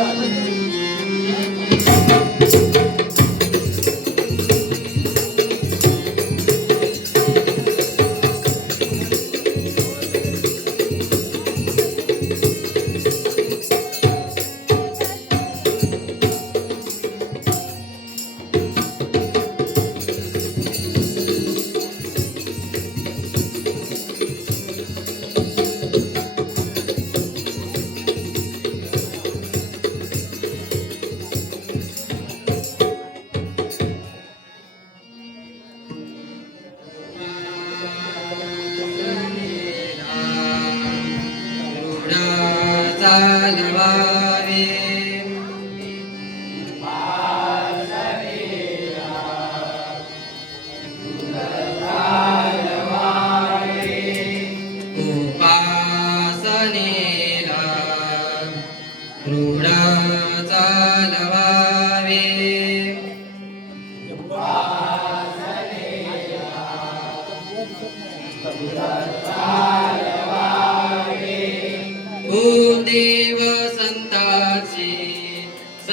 Amen. वा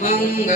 ङ्ग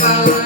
oh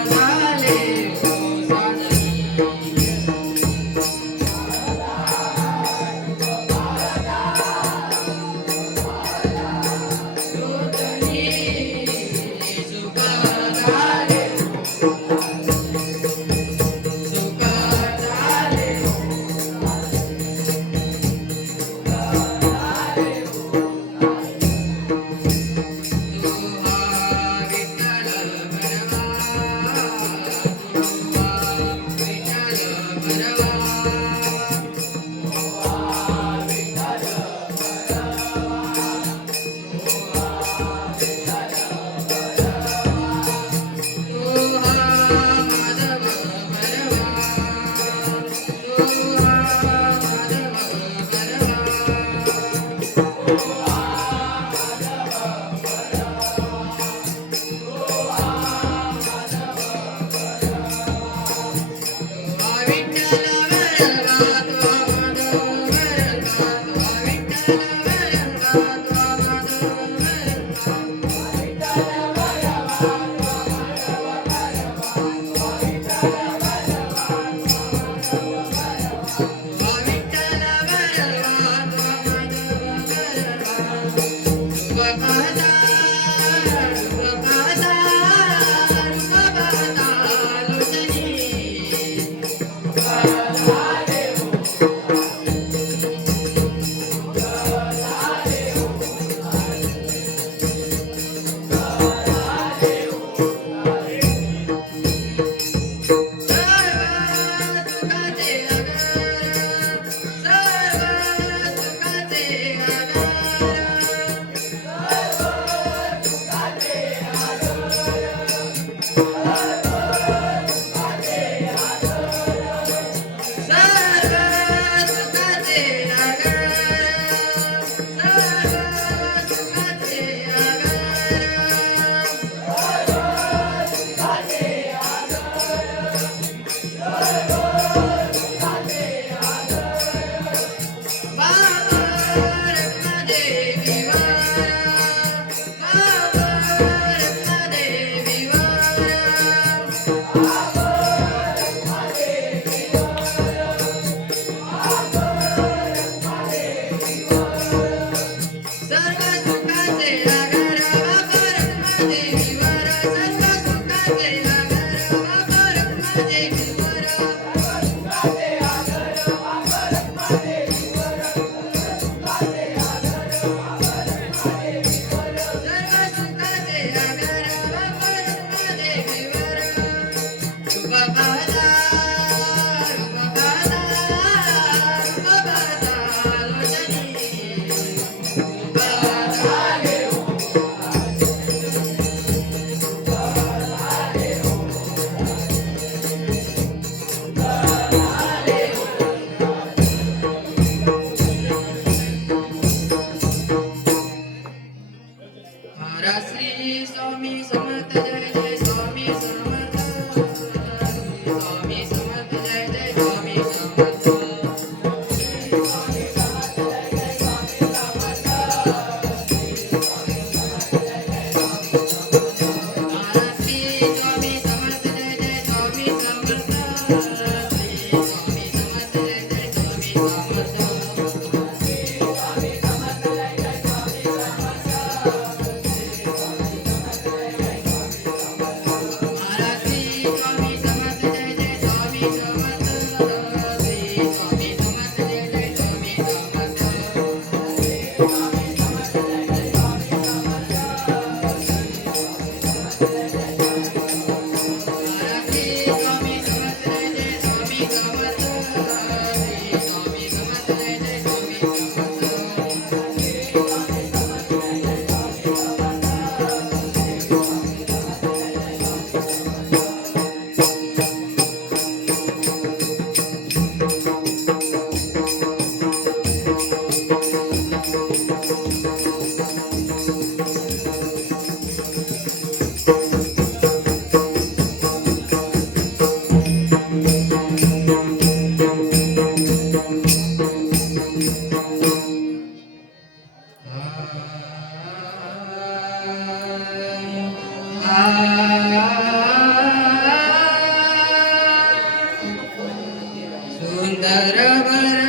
ದರವರ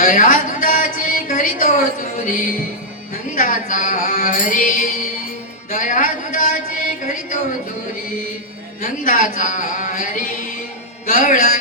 दया दुधाची करीतो चोरी नंदाचा हरी. दया दुधाची करीतो चोरी नंदाचा हरी. गवळा